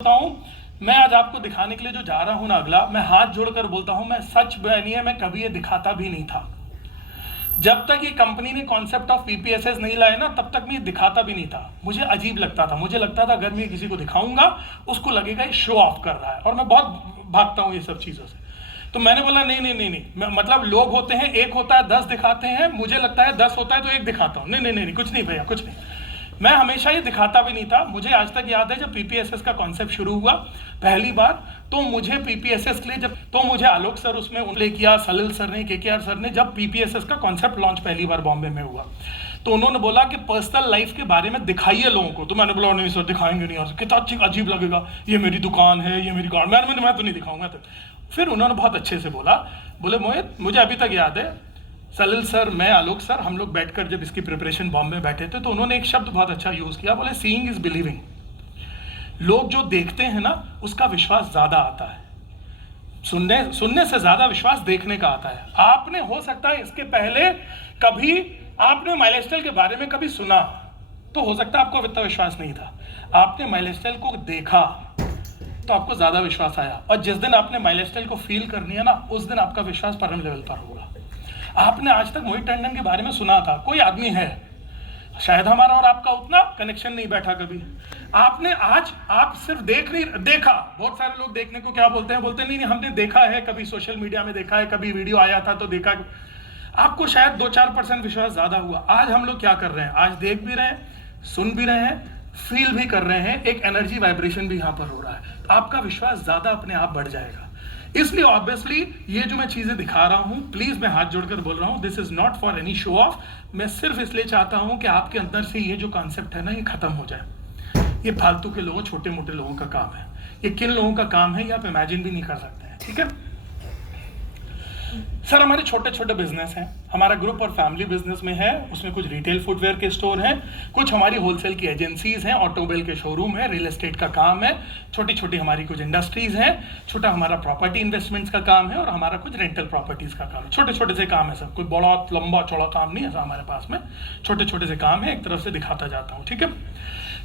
हूँ। मैं आज आपको दिखाने के लिए जो जा रहा हूँ ना, अगला मैं हाथ जोड़कर बोलता हूँ, मैं सच नहीं है, मैं कभी ये दिखाता भी नहीं था। जब तक ये कंपनी ने कॉन्सेप्ट ऑफ पीपीएसएस नहीं लाया ना, तब तक मैं ये दिखाता भी नहीं था। मुझे अजीब लगता था, मुझे लगता था अगर मैं किसी को दिखाऊंगा उसको लगेगा ये शो ऑफ कर रहा है, और मैं बहुत भागता हूँ ये सब चीज़ों से। तो मैंने बोला नहीं नहीं नहीं नहीं, मतलब लोग होते हैं, एक होता है 10 दिखाते हैं, मुझे लगता है 10 होता है तो एक दिखाता हूँ। नहीं नहीं नहीं, कुछ नहीं भैया, कुछ नहीं। मैं हमेशा ये दिखाता भी नहीं था। मुझे आज तक याद है जब पीपीएसएस का कॉन्सेप्ट शुरू हुआ पहली बार, तो मुझे पीपीएसएस के लिए मुझे आलोक सर उसमें प्ले किया, सलिल सर ने, केकेआर सर ने, जब पीपीएसएस का कॉन्सेप्ट लॉन्च पहली बार बॉम्बे में हुआ तो उन्होंने बोला कि पर्सनल लाइफ के बारे में दिखाइए लोगों को। तो मैंने बोला नहीं सर, दिखाएंगे नहीं, और कितना अजीब लगेगा, ये मेरी दुकान है, ये मेरी गाड़ी, मैं तो नहीं दिखाऊंगा। तो फिर उन्होंने बहुत अच्छे से बोले मोहित, मुझे अभी तक याद है सलिल सर, मैं, आलोक सर, हम लोग बैठकर जब इसकी प्रिपरेशन बॉम्बे में बैठे थे तो उन्होंने एक शब्द बहुत अच्छा यूज़ किया, बोले सीइंग इज बिलीविंग। लोग जो देखते हैं ना उसका विश्वास ज़्यादा आता है, सुनने से ज़्यादा विश्वास देखने का आता है। आपने हो सकता है इसके पहले कभी आपने माइलस्टाइल के बारे में कभी सुना, तो हो सकता है आपको इतना विश्वास नहीं था। आपने माइलस्टाइल को देखा तो आपको ज़्यादा विश्वास आया, और जिस दिन आपने माइलस्टाइल को फील करनी है ना, उस दिन आपका विश्वास परम लेवल पर होगा। आपने आज तक मोहित टंडन के बारे में सुना था, कोई आदमी है, शायद हमारा और आपका उतना कनेक्शन नहीं बैठा कभी। आपने आज आप सिर्फ देखा। बहुत सारे लोग देखने को क्या बोलते हैं, नहीं हमने देखा है, कभी सोशल मीडिया में देखा है, कभी वीडियो आया था तो देखा। आपको शायद 2-4% विश्वास ज्यादा हुआ। आज हम लोग क्या कर रहे हैं, आज देख भी रहे हैं, सुन भी रहे हैं, फील भी कर रहे हैं, एक एनर्जी वाइब्रेशन भी यहाँ पर हो रहा है, तो आपका विश्वास ज्यादा अपने आप बढ़ जाएगा। इसलिए ऑब्वियसली ये जो मैं चीजें दिखा रहा हूं, प्लीज मैं हाथ जोड़कर बोल रहा हूं, this is not for any show off. मैं सिर्फ इसलिए चाहता हूं कि आपके अंदर से ये जो कॉन्सेप्ट है ना, ये खत्म हो जाए। ये फालतू के लोगों, छोटे मोटे लोगों का काम है। ये किन लोगों का काम है ये आप इमेजिन भी नहीं कर सकते हैं, ठीक है सर। हमारे छोटे छोटे बिजनेस हैं, हमारा ग्रुप और फैमिली बिजनेस में है, उसमें कुछ रिटेल फुटवेयर के स्टोर हैं, कुछ हमारी होलसेल की एजेंसीज हैं, ऑटोमोबाइल के शोरूम है, रियल एस्टेट का काम है, छोटी छोटी हमारी कुछ इंडस्ट्रीज हैं, छोटा हमारा प्रॉपर्टी इन्वेस्टमेंट्स का काम है, और हमारा कुछ रेंटल प्रॉपर्टीज का काम है। छोटे छोटे से काम है सब, कोई बड़ा लंबा चौड़ा काम नहीं है सर हमारे पास में, छोटे छोटे से काम है, एक तरफ से दिखाता जाता हूँ, ठीक है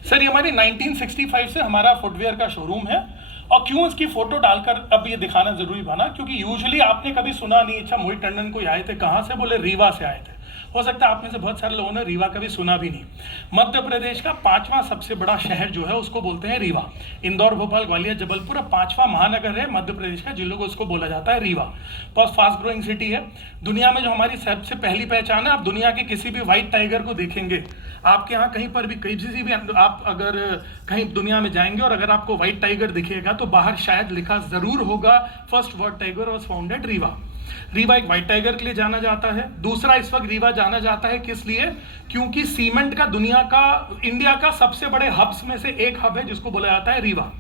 सर। ये हमारी 1965 से हमारा फुटवेयर का शोरूम है। और क्यों इसकी फोटो डालकर अब ये दिखाना जरूरी बना, क्योंकि यूजुअली आपने कभी सुना नहीं, अच्छा मोहित टंडन कोई आए थे, कहाँ से, बोले रीवा से आए थे। हो सकता है आप में से बहुत सारे लोगों ने रीवा कभी सुना भी नहीं। मध्य प्रदेश का 5वां सबसे बड़ा शहर जो है उसको बोलते हैं रीवा। इंदौर, भोपाल, ग्वालियर, जबलपुर 5वां महानगर है मध्य प्रदेश का, जिन लोगों उसको बोला जाता है रीवा। बहुत फास्ट ग्रोइंग सिटी है। दुनिया में जो हमारी सबसे पहली पहचान है, आप दुनिया के किसी भी व्हाइट टाइगर को देखेंगे, आपके यहाँ कहीं पर भी, किसी भी, आप अगर कहीं दुनिया में जाएंगे और अगर आपको व्हाइट टाइगर दिखेगा तो बाहर शायद लिखा जरूर होगा, first world tiger was founded Rewa. Rewa एक व्हाइट टाइगर के लिए जाना जाता है। दूसरा, इस वक्त रीवा जाना जाता है किस लिए, क्योंकि सीमेंट का दुनिया का, इंडिया का सबसे बड़े हब्स में से एक हब है जिसको बोला जाता है रीवा।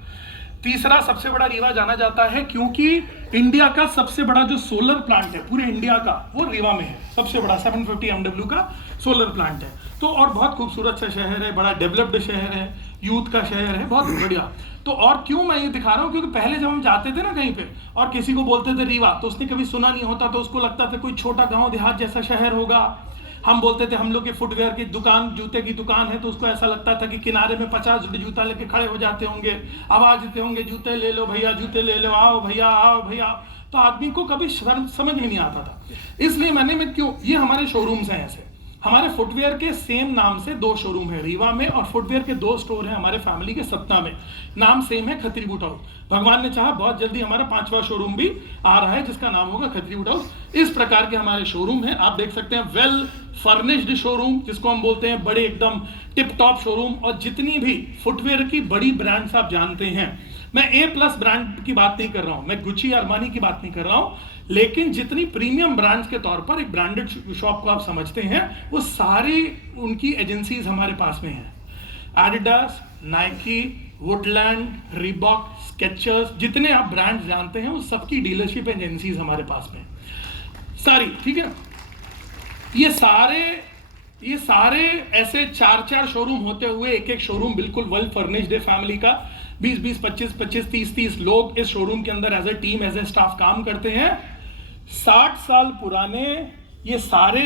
तीसरा सबसे बड़ा रीवा जाना जाता है क्योंकि इंडिया का सबसे बड़ा जो सोलर प्लांट है पूरे इंडिया का, वो रीवा में है। सबसे बड़ा 750 MW का सोलर प्लांट है। तो और बहुत खूबसूरत सा शहर है, बड़ा डेवलप्ड शहर है, यूथ का शहर है, बहुत बढ़िया। तो और क्यों मैं ये दिखा रहा हूँ, क्योंकि पहले जब हम जाते थे ना कहीं पे और किसी को बोलते थे रीवा, तो उसने कभी सुना नहीं होता, तो उसको लगता था कोई छोटा गांव देहात जैसा शहर होगा। हम बोलते थे हम लोग के फुटवेयर की दुकान, जूते की दुकान है, तो उसको ऐसा लगता था कि किनारे में 50 जोड़ी जूता लेके खड़े हो जाते होंगे, आवाज देते होंगे, जूते ले लो भैया, जूते ले लो, आओ भैया, आओ भैया। तो आदमी को कभी समझ में नहीं आता था। इसलिए मैं क्यों, ये हमारे शोरूम्स हैं ऐसे। हमारे फुटवेयर के सेम नाम से 2 शोरूम है रीवा में, और फुटवेयर के 2 स्टोर हैं हमारे फैमिली के सतना में। नाम सेम है, खत्री बूट हाउस। भगवान ने चाहा बहुत जल्दी हमारा 5वां शोरूम भी आ रहा है जिसका नाम होगा खत्री बूट हाउस। इस प्रकार के हमारे शोरूम हैं, आप देख सकते हैं, वेल फर्निश्ड शोरूम जिसको हम बोलते हैं, बड़े एकदम टिप टॉप शोरूम। और जितनी भी फुटवेयर की बड़ी ब्रांड्स आप जानते हैं, मैं A+ ब्रांड की बात नहीं कर रहा हूं, मैं गुची अरमानी की बात नहीं कर रहा हूं, लेकिन जितनी प्रीमियम ब्रांड्स के तौर पर एक ब्रांडेड शॉप को आप समझते हैं, वो सारी उनकी एजेंसीज हमारे पास में हैं। Adidas, Nike, Woodland, Reebok, Skechers, जितने आप ब्रांड्स जानते हैं, वो सबकी डीलरशिप एजेंसीज हमारे पास में सारी, ठीक है। ये सारे ऐसे 4-4 शोरूम होते हुए एक एक शोरूम बिल्कुल वेल फर्निश्ड है फैमिली का। 20-20, 25-25, 30-30 लोग इस शोरूम के अंदर as a team, as a staff काम करते हैं। 60 साल पुराने ये सारे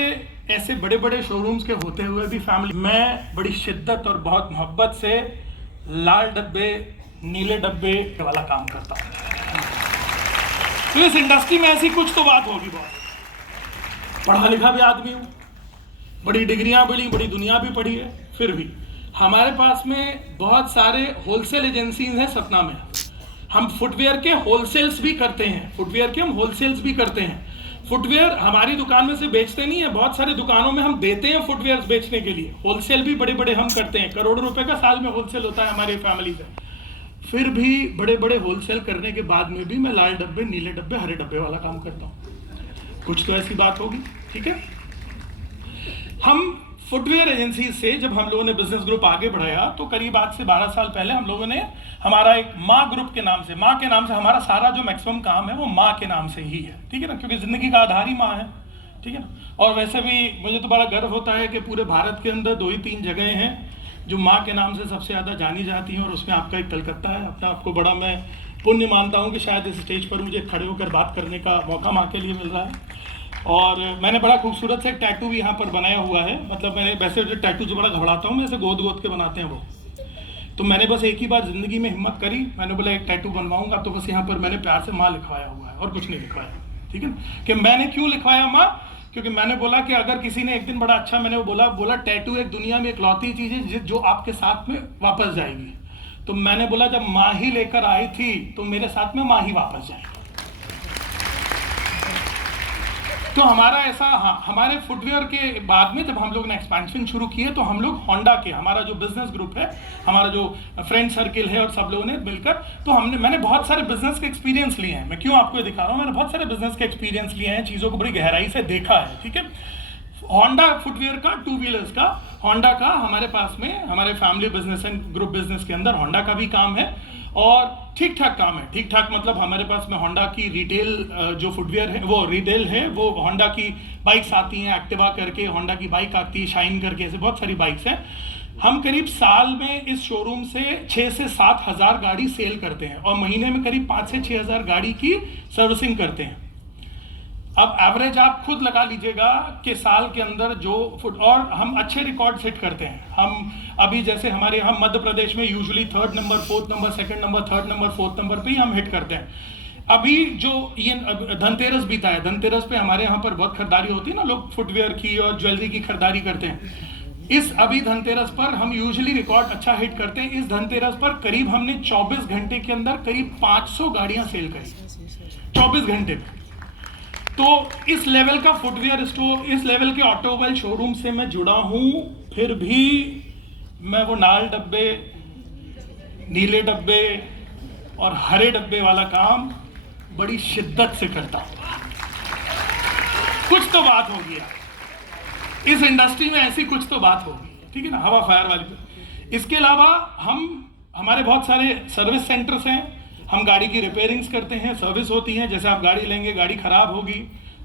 ऐसे बड़े बड़े शोरूम्स के होते हुए भी फैमिली, मैं बड़ी शिद्दत और बहुत मोहब्बत से लाल डब्बे नीले डब्बे वाला काम करता हूँ। तो इस इंडस्ट्री में ऐसी कुछ तो बात होगी, बहुत पढ़ा लिखा भी आदमी हूँ, बड़ी डिग्रियां मिली, बड़ी दुनिया भी पढ़ी है, फिर भी हमारे पास में बहुत सारे होलसेल एजेंसीज हैं सतना में। हम फुटवेयर के होलसेल्स भी करते हैं, फुटवेयर के हम होलसेल्स भी करते हैं। फुटवेयर हमारी दुकान में से बेचते नहीं है, बहुत सारे दुकानों में हम देते हैं फुटवेयर बेचने के लिए। होलसेल भी बड़े बड़े हम करते हैं, करोड़ों रुपए का साल में होलसेल होता है हमारी फैमिली से। फिर भी बड़े बड़े होलसेल करने के बाद में भी मैं लाल डब्बे, नीले डब्बे, हरे डब्बे वाला काम करता हूँ। कुछ तो ऐसी बात होगी, ठीक है। हम फुटवेयर एजेंसी से जब हम लोगों ने बिजनेस ग्रुप आगे बढ़ाया तो करीब आज से 12 साल पहले हम लोगों ने हमारा एक माँ ग्रुप के नाम से, माँ के नाम से हमारा सारा जो मैक्सिमम काम है वो माँ के नाम से ही है, ठीक है ना, क्योंकि जिंदगी का आधार ही माँ है, ठीक है ना। और वैसे भी मुझे तो बड़ा गर्व होता है कि पूरे भारत के अंदर 2 ही 3 जगह हैं जो माँ के नाम से सबसे ज़्यादा जानी जाती हैं, और उसमें आपका एक कलकत्ता है। अपने आपको बड़ा मैं पुण्य मानता हूँ कि शायद इस स्टेज पर मुझे खड़े होकर बात करने का मौका माँ के लिए मिल रहा है। और मैंने बड़ा खूबसूरत से एक टैटू भी यहाँ पर बनाया हुआ है। मतलब मैंने वैसे जो टैटू जो बड़ा घबराता हूँ, मैं ऐसे गोद गोद के बनाते हैं वो, तो मैंने बस एक ही बार ज़िंदगी में हिम्मत करी, मैंने बोला एक टैटू बनवाऊंगा, तो बस यहाँ पर मैंने प्यार से माँ लिखवाया हुआ है और कुछ नहीं लिखवाया, ठीक है ना। कि मैंने क्यों लिखवाया माँ, क्योंकि मैंने बोला कि अगर किसी ने एक दिन बड़ा अच्छा, मैंने बोला टैटू एक दुनिया में इकलौती चीज़ है जो आपके साथ में वापस जाएगी। तो मैंने बोला जब माँ ही लेकर आई थी तो मेरे साथ में माँ ही वापस जाएगी। तो हमारा ऐसा, हाँ, हमारे फुटवेयर के बाद में जब हम लोग ने एक्सपेंशन शुरू किए तो हम लोग होंडा के, हमारा जो बिजनेस ग्रुप है, हमारा जो फ्रेंड सर्किल है और सब लोगों ने मिलकर, तो मैंने बहुत सारे बिजनेस के एक्सपीरियंस लिए हैं। मैं क्यों आपको ये दिखा रहा हूँ, मैंने बहुत सारे बिजनेस के एक्सपीरियंस लिए हैं, चीज़ों को बड़ी गहराई से देखा है, ठीक है। होंडा फुटवेयर का, 2 व्हीलर्स का, होंडा का हमारे पास में, हमारे family business and group business के अंदर होंडा का भी काम है, और ठीक ठाक काम है। ठीक ठाक मतलब हमारे पास में होंडा की रिटेल जो फुटवेयर है वो रिटेल है, वो होंडा की बाइक्स आती हैं, एक्टिवा करके होंडा की बाइक आती है, शाइन करके, ऐसे बहुत सारी बाइक्स हैं। हम करीब साल में इस शोरूम से 6 से 7 हज़ार गाड़ी सेल करते हैं, और महीने में करीब 5 से 6 हज़ार गाड़ी की सर्विसिंग करते हैं। अब एवरेज आप खुद लगा लीजिएगा कि साल के अंदर जो और हम अच्छे रिकॉर्ड सेट करते हैं। हम अभी जैसे हमारे हम मध्य प्रदेश में usually 3rd number, 4th number, 2nd number, 3rd number, 4th number पे ही हम हिट करते हैं। अभी जो ये धनतेरस बीता है, धनतेरस पे हमारे यहाँ पर बहुत खरीदारी होती है ना, लोग फुटवेयर की और ज्वेलरी की खरीदारी करते हैं। इस अभी धनतेरस पर हम यूजुअली रिकॉर्ड अच्छा हिट करते हैं। इस धनतेरस पर करीब हमने 24 घंटे के अंदर करीब 500 गाड़ियां सेल करी, 24 घंटे में। तो इस लेवल का फुटवेयर स्टोर, इस लेवल के ऑटोमोबाइल शोरूम से मैं जुड़ा हूं, फिर भी मैं वो लाल डब्बे, नीले डब्बे और हरे डब्बे वाला काम बड़ी शिद्दत से करता हूं। कुछ तो बात होगी यार, इस इंडस्ट्री में ऐसी कुछ तो बात होगी, ठीक है ना, हवा फायर वाली। इसके अलावा हमारे बहुत सारे सर्विस सेंटर्स हैं। हम गाड़ी की रिपेयरिंग्स करते हैं, सर्विस होती हैं। जैसे आप गाड़ी लेंगे, गाड़ी खराब होगी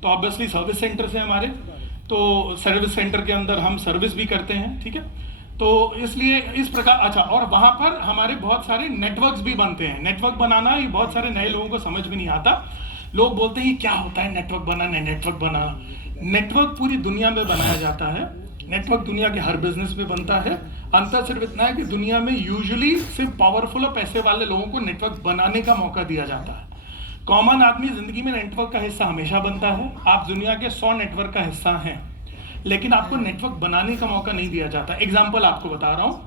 तो ऑब्वियसली सर्विस सेंटर्स हैं हमारे, तो सर्विस सेंटर के अंदर हम सर्विस भी करते हैं, ठीक है। तो इसलिए इस प्रकार, अच्छा, और वहाँ पर हमारे बहुत सारे नेटवर्क्स भी बनते हैं। नेटवर्क बनाना ये बहुत सारे नए लोगों को समझ में नहीं आता। लोग बोलते हैं क्या होता है नेटवर्क बनाना, नेटवर्क बनाना। नेटवर्क पूरी दुनिया में बनाया जाता है, नेटवर्क दुनिया के हर बिजनेस में बनता है। अंतर सिर्फ इतना है कि दुनिया में यूजुअली सिर्फ पावरफुल और पैसे वाले लोगों को नेटवर्क बनाने का मौका दिया जाता है। कॉमन आदमी जिंदगी में नेटवर्क का हिस्सा हमेशा बनता है। आप दुनिया के 100 नेटवर्क का हिस्सा हैं, लेकिन आपको नेटवर्क बनाने का मौका नहीं दिया जाता। एग्जाम्पल आपको बता रहा हूँ,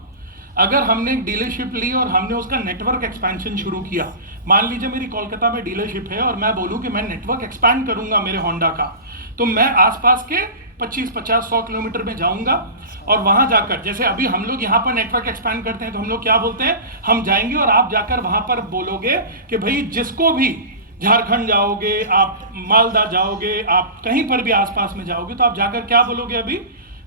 अगर हमने एक डीलरशिप ली और हमने उसका नेटवर्क एक्सपेंशन शुरू किया, मान लीजिए मेरी कोलकाता में डीलरशिप है और मैं बोलूँ कि मैं नेटवर्क एक्सपैंड करूंगा मेरे होंडा का, तो मैं आसपास के 25, 50, 100 किलोमीटर में जाऊंगा और वहां जाकर, जैसे अभी हम लोग यहाँ पर नेटवर्क एक्सपैंड करते हैं तो हम लोग क्या बोलते हैं, हम जाएंगे और आप जाकर वहां पर बोलोगे कि भाई जिसको भी, झारखंड जाओगे आप, मालदा जाओगे आप, कहीं पर भी आसपास में जाओगे तो आप जाकर क्या बोलोगे, अभी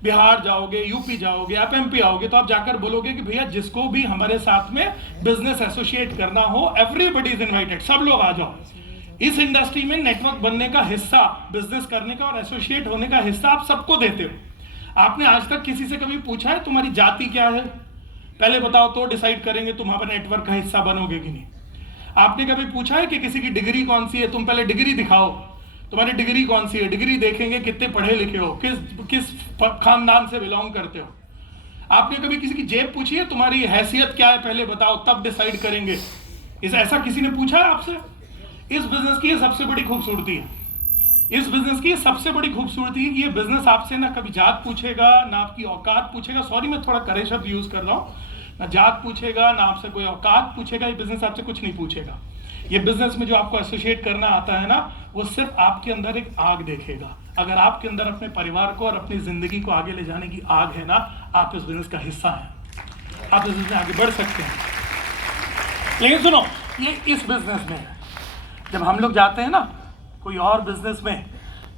बिहार जाओगे, यूपी जाओगे, आप एमपी आओगे तो आप जाकर बोलोगे कि भैया जिसको भी हमारे साथ में बिजनेस एसोसिएट करना हो, एवरीबडी इज इनवाइटेड, सब लोग आ जाओ। इस इंडस्ट्री में नेटवर्क बनने का हिस्सा, बिजनेस करने का और एसोसिएट होने का हिस्सा आप सबको देते हो। आपने आज तक किसी से कभी पूछा है तुम्हारी जाति क्या है, पहले बताओ तो डिसाइड करेंगे तुम हमारे नेटवर्क का हिस्सा बनोगे कि नहीं। आपने कभी पूछा है कि किसी की डिग्री कौन सी है, तुम पहले डिग्री दिखाओ, तुम्हारी डिग्री कौन सी है, डिग्री देखेंगे कितने पढ़े लिखे हो, किस खानदान से बिलोंग करते हो। आपने कभी किसी की जेब पूछी है तुम्हारी हैसियत क्या है, पहले बताओ, तब डिसाइड करेंगे इस ऐसा किसी ने पूछा है आपसे? इस बिजनेस की ये सबसे बड़ी खूबसूरती है। इस बिजनेस की सबसे बड़ी खूबसूरती है कि ये बिजनेस आपसे ना कभी जात पूछेगा, ना आपकी औकात पूछेगा। सॉरी मैं थोड़ा कड़े शब्द यूज कर रहा हूँ। ना जात पूछेगा, ना आपसे कोई औकात पूछेगा। ये बिजनेस आपसे कुछ नहीं पूछेगा। ये बिजनेस में जो आपको एसोसिएट करना आता है ना, वो सिर्फ आपके अंदर एक आग देखेगा। अगर आपके अंदर अपने परिवार को और अपनी जिंदगी को आगे ले जाने की आग है ना, आप इस बिजनेस का हिस्सा हैं, आप इस बिजनेस में आगे बढ़ सकते हैं। लेकिन सुनो, ये इस बिजनेस में जब हम लोग जाते हैं ना कोई और बिजनेस में,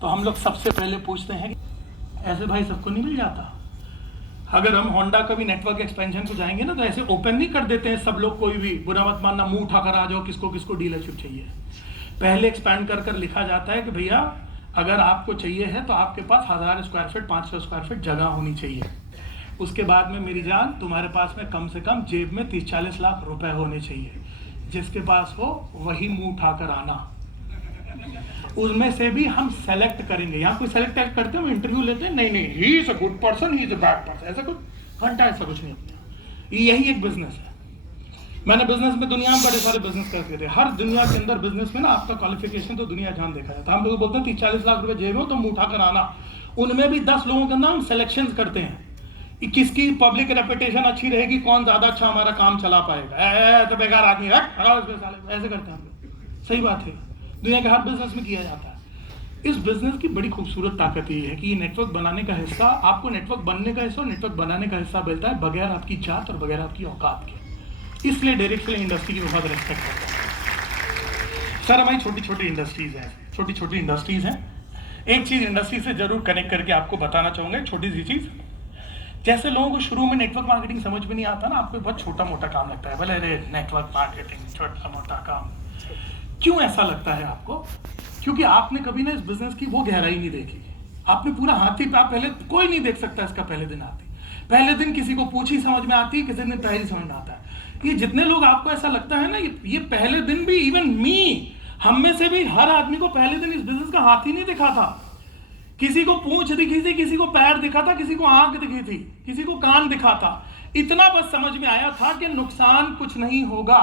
तो हम लोग सबसे पहले पूछते हैं कि ऐसे भाई सबको नहीं मिल जाता। अगर हम होंडा का भी नेटवर्क एक्सपेंशन को जाएंगे ना, तो ऐसे ओपन नहीं कर देते हैं सब लोग। कोई भी बुरा मत मानना, मुंह उठाकर आ जाओ किसको किसको डीलरशिप चाहिए। पहले एक्सपैंड कर कर लिखा जाता है कि भैया अगर आपको चाहिए है तो आपके पास 1000 स्क्वायर फीट 500 स्क्वायर फीट जगह होनी चाहिए। उसके बाद में मेरी जान तुम्हारे पास में कम से कम जेब में 30-40 लाख रुपए होने चाहिए। जिसके पास हो वही मुंह उठाकर आना। उसमें से भी हम सेलेक्ट करेंगे। यहाँ कोई सेलेक्ट करते हैं, हम इंटरव्यू लेते हैं, नहीं he is a good person, he is a bad person, ऐसा कुछ घंटा ऐसा कुछ नहीं होता। यही एक बिजनेस है। मैंने बिजनेस में दुनिया में बड़े सारे बिजनेस करके थे। हर दुनिया के अंदर बिजनेस में ना आपका क्वालिफिकेशन तो दुनिया जान देखा जाता है। हम लोग बोलते हैं 30-40 लाख रुपए जेब हो तो मुंह उठाकर आना। उनमें भी 10 लोगों के अंदर हम सिलेक्शन करते हैं, किसकी पब्लिक रेपुटेशन अच्छी रहेगी, कौन ज्यादा अच्छा हमारा काम चला पाएगा। तो बेकार आदमी ऐसे करते हैं हम लोग। सही बात है, दुनिया के हर बिजनेस में किया जाता है। इस बिजनेस की बड़ी खूबसूरत ताकत ये है कि ये नेटवर्क बनाने का हिस्सा आपको नेटवर्क बनने का हिस्सा और नेटवर्क बनाने का हिस्सा मिलता है बगैर आपकी जात और बगैर आपकी औकात के। इसलिए डायरेक्ट सेलिंग इंडस्ट्री की बहुत रेस्पेक्ट करता है। सर हमारी छोटी छोटी इंडस्ट्रीज हैं, छोटी छोटी इंडस्ट्रीज हैं। एक चीज इंडस्ट्री से जरूर कनेक्ट करके आपको बताना चाहूंगा, एक छोटी सी चीज। जैसे लोगों को शुरू में नेटवर्क मार्केटिंग समझ में नहीं आता ना, आपको बहुत छोटा मोटा काम लगता है, भले अरे नेटवर्क मार्केटिंग छोटा मोटा काम। क्यों ऐसा लगता है आपको? क्योंकि आपने कभी ना इस बिजनेस की वो गहराई नहीं देखी। आपने पूरा हाथी पे, पहले कोई नहीं देख सकता इसका पहले दिन आती। पहले दिन किसी को पूछी समझ में आती, किसी दिन पहले समझ में आता है। ये जितने लोग आपको ऐसा लगता है ना, ये पहले दिन भी, इवन मी, हम में से भी हर आदमी को पहले दिन इस बिजनेस का हाथ ही नहीं दिखा था। किसी को पूंछ दिखी थी, किसी को पैर दिखा था, किसी को आंख दिखी थी, किसी को कान दिखा था। इतना बस समझ में आया था कि नुकसान कुछ नहीं होगा,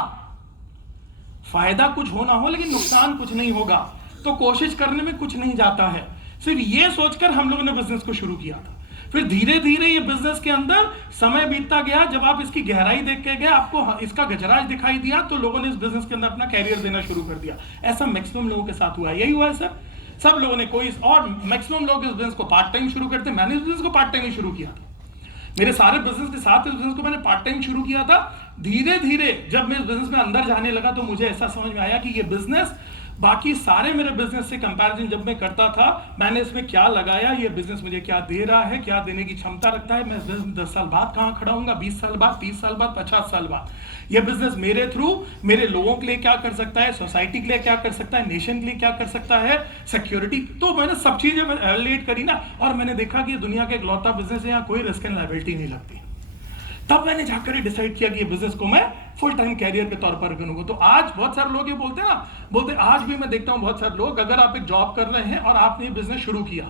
फायदा कुछ होना हो लेकिन नुकसान कुछ नहीं होगा, तो कोशिश करने में कुछ नहीं जाता है। सिर्फ ये सोचकर हम लोगों ने बिजनेस को शुरू किया था। फिर धीरे धीरे ये बिजनेस के अंदर समय बीतता गया। जब आप इसकी गहराई देख के गए, आपको इसका गजराज दिखाई दिया, तो लोगों ने इस बिजनेस के अंदर अपना कैरियर देना शुरू कर दिया। ऐसा मैक्सिमम लोगों के साथ हुआ है। यही हुआ है सर, सब लोगों ने कोई, और मैक्सिमम लोग इस बिजनेस को पार्ट टाइम शुरू करते हैं। मैंने इस बिजनेस को पार्ट टाइम ही शुरू किया था। मेरे सारे बिजनेस के साथ इस बिजनेस को मैंने पार्ट टाइम शुरू किया था। धीरे धीरे जब मैं इस बिजनेस में अंदर जाने लगा तो मुझे ऐसा समझ में आया कि ये बिजनेस बाकी सारे मेरे बिजनेस से कंपैरिजन जब मैं करता था, मैंने इसमें क्या लगाया, ये बिजनेस मुझे क्या दे रहा है, क्या देने की क्षमता रखता है, मैं 10 साल बाद कहां खड़ा हूंगा, 20 साल बाद, 30 साल बाद, 50 साल बाद, ये बिजनेस मेरे थ्रू मेरे लोगों के लिए क्या कर सकता है, सोसाइटी के लिए क्या कर सकता है, नेशन के लिए क्या कर सकता है, सिक्योरिटी। तो मैंने सब चीजें रिलेट करी ना, और मैंने देखा कि दुनिया का इकलौता बिजनेस है यहाँ कोई रिस्क एंड लायबिलिटी नहीं लगती। तब मैंने जाकर डिसाइड किया कि ये बिजनेस को मैं फुल टाइम कैरियर के तौर पर करूंगा। तो आज बहुत सारे लोग ये बोलते हैं ना, बोलते आज भी मैं देखता हूं बहुत सारे लोग, अगर आप एक जॉब कर रहे हैं और आपने ये बिजनेस शुरू किया,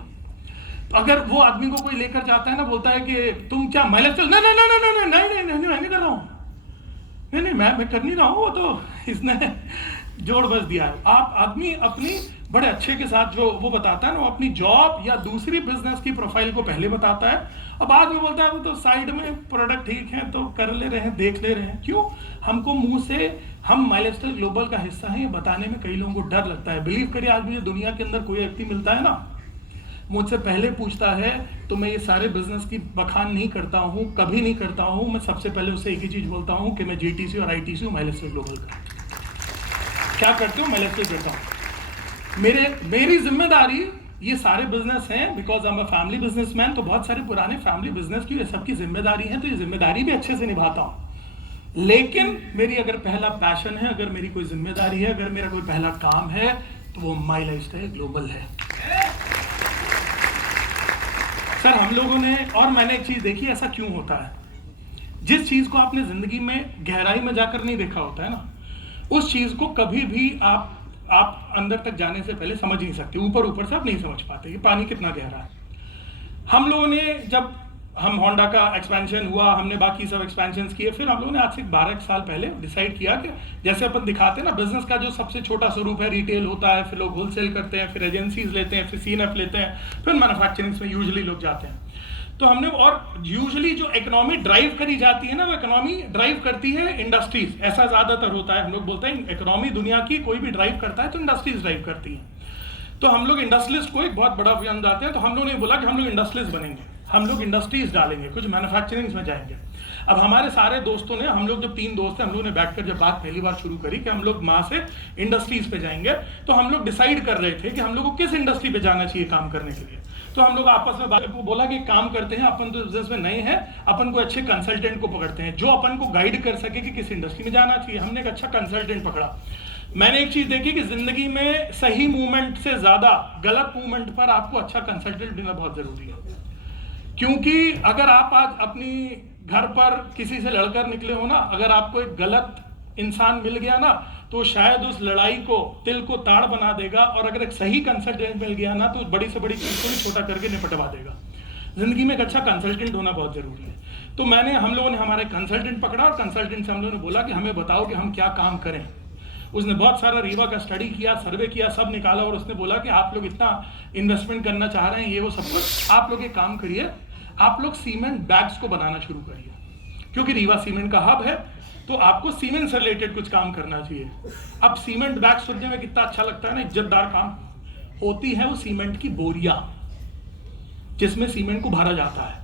तो अगर वो आदमी को कोई लेकर जाता है ना, बोलता है कि तुम क्या महिला चल, नहीं नहीं नहीं नहीं नहीं नहीं नहीं मैं नहीं कर रहा हूं, नहीं नहीं मैं कर नहीं रहा हूं, वो तो इसने जोड़ बस दिया है। आप आदमी अपनी बड़े अच्छे के साथ जो वो बताता है ना, वो अपनी जॉब या दूसरी बिजनेस की प्रोफाइल को पहले बताता है और बाद में बोलता है वो तो साइड में प्रोडक्ट ठीक है तो कर ले रहे हैं, देख ले रहे हैं। क्यों? हमको मुंह से हम माइलस्टाइल ग्लोबल का हिस्सा है ये बताने में कई लोगों को डर लगता है। बिलीव करिए, आज मुझे दुनिया के अंदर कोई व्यक्ति मिलता है ना, मुझसे पहले पूछता है तो मैं ये सारे बिजनेस की बखान नहीं करता हूँ, कभी नहीं करता हूँ। मैं सबसे पहले उससे एक ही चीज बोलता हूँ कि मैं जीटीसी और आईटीसी हूँ, माइलस्टाइल ग्लोबल का। क्या करते हो? माइलस्टाइल करता हूँ। मेरी जिम्मेदारी ये सारे बिजनेस हैं, because I am a family businessman. तो बहुत सारे पुराने फैमिली बिजनेस की सबकी जिम्मेदारी है, तो ये जिम्मेदारी भी अच्छे से निभाता हूं। लेकिन मेरी अगर पहला पैशन है, अगर मेरी कोई जिम्मेदारी है, अगर मेरा कोई पहला काम है, तो वो माई लाइफस्टाइल ग्लोबल है। सर हम लोगों ने, और मैंने एक चीज देखी, ऐसा क्यों होता है? जिस चीज को आपने जिंदगी में गहराई में जाकर नहीं देखा होता है ना, उस चीज को कभी भी आप अंदर तक जाने से पहले समझ नहीं सकते। ऊपर ऊपर से आप नहीं समझ पाते कि पानी कितना गहरा है। हम लोगों ने जब हम होंडा का एक्सपेंशन हुआ, हमने बाकी सब एक्सपेंशन किए। फिर हम लोगों ने आज से 12 साल पहले डिसाइड किया कि जैसे अपन दिखाते हैं ना बिजनेस का जो सबसे छोटा स्वरूप है रिटेल होता है, फिर लोग होलसेल करते हैं, फिर एजेंसीज लेते हैं, फिर सीएनएफ लेते हैं, फिर मैन्युफैक्चरिंग में यूजुअली लोग जाते हैं। तो हमने और यूजुअली जो इकोनॉमी ड्राइव करी जाती है ना, वो इकोनॉमी ड्राइव करती है इंडस्ट्रीज। ऐसा ज्यादातर होता है, हम लोग बोलते हैं इकोनॉमी दुनिया की कोई भी ड्राइव करता है तो इंडस्ट्रीज ड्राइव करती है। तो हम लोग इंडस्ट्रियलिस्ट को एक बहुत बड़ा विजन देते हैं, तो हम लोगों ने बोला कि हम लोग इंडस्ट्रियलिस्ट बनेंगे, हम लोग इंडस्ट्रीज डालेंगे, कुछ मैन्युफैक्चरिंग में जाएंगे। अब हमारे सारे दोस्तों ने, हम लोग जब 3 दोस्त थे, हम लोगों ने बैठकर जब बात पहली बार शुरू करी कि हम लोग वहां से इंडस्ट्रीज पे जाएंगे, तो हम लोग डिसाइड कर रहे थे कि हम लोग को किस इंडस्ट्री पे जाना चाहिए काम करने के लिए। तो हम लोग आपस में बोला कि काम करते हैं, अपन तो बिजनेस में नए हैं, अपन को अच्छे कंसल्टेंट को पकड़ते हैं जो अपन को गाइड कर सके कि किस इंडस्ट्री में जाना चाहिए। हमने एक अच्छा कंसल्टेंट पकड़ा। मैंने एक चीज देखी कि जिंदगी में सही मूवमेंट से ज्यादा गलत मूवमेंट पर आपको अच्छा कंसल्टेंट देना बहुत जरूरी है। क्योंकि अगर आप आज अपनी घर पर किसी से लड़कर निकले हो ना, अगर आपको एक गलत इंसान मिल गया ना, तो शायद उस लड़ाई को, तिल को ताड़ बना देगा, और अगर एक सही कंसल्टेंट मिल गया ना, तो बड़ी से बड़ी चीज को भी छोटा करके निपटवा देगा। जिंदगी में एक अच्छा कंसल्टेंट होना बहुत जरूरी है। तो हम लोगों ने हमारे कंसल्टेंट पकड़ा, और कंसल्टेंट से हम लोगों ने बोला कि हमें बताओ कि हम क्या काम करें। उसने बहुत सारा रीवा का स्टडी किया, सर्वे किया, सब निकाला, और उसने बोला कि आप लोग इतना इन्वेस्टमेंट करना चाह रहे हैं, ये वो सब कुछ, आप लोग एक काम करिए, आप लोग सीमेंट बैग्स को बनाना शुरू करिए, क्योंकि रीवा सीमेंट का हब है, तो आपको सीमेंट से रिलेटेड कुछ काम करना चाहिए। अब सीमेंट बैग सुनने में कितना अच्छा लगता है ना, इज्जतदार काम। होती है वो सीमेंट की बोरियां, जिसमें सीमेंट को भरा जाता है,